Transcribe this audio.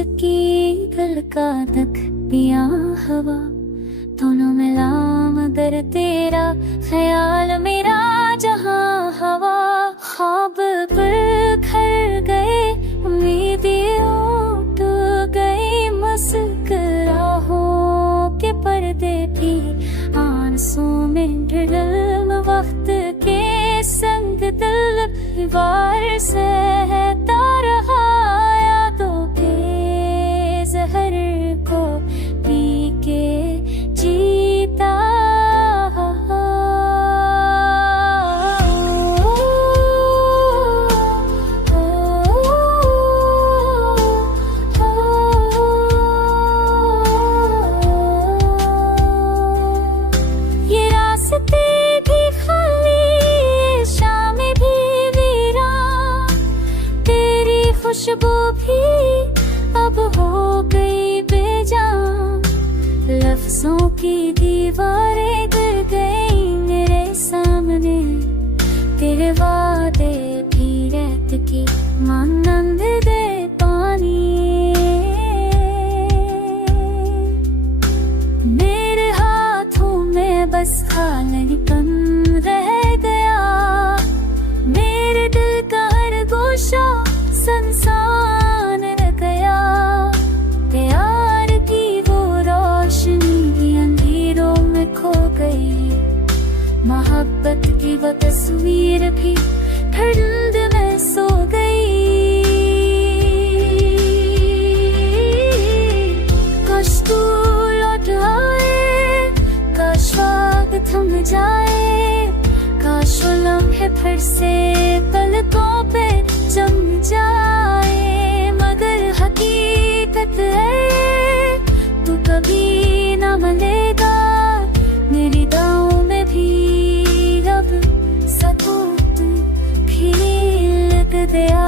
उसकी गल का तक पिया हवा, दोनों मिला मगर तेरा ख्याल मेरा जहां हवा। ख्वाब पर खर गए उम्मीदें उठ गई, मुस्कुराहों के पर्दे भी आंसुओं में ढल। वक्त के संग दिल दीवार सहता रहा, यादों के जहर को पी के जीता। ये रास्ते भी खाली, शाम भी वीरान, तेरी खुशबू भी अब हो गई बेजान। लफ्जों की दीवारें गिर गई मेरे सामने, तेरे वादे भी रेत की मानंद दे पानी। मेरे हाथों में बस खालीपन रह गया, मेरे दिल का हर गोशा संसान रह गया। प्यार की वो रोशनी भी अंधेरों में खो गई, मोहब्बत की वो तस्वीर भी ठंड में सो गई। काश तू लौट आए, काश वक्त थम जाए, काश वो लम्हे फिर से पलकों पे जम जाए। मगर हकीकत है तू कभी न मिलेगा, मेरी दाओं में भी अब सकून भी लग गया।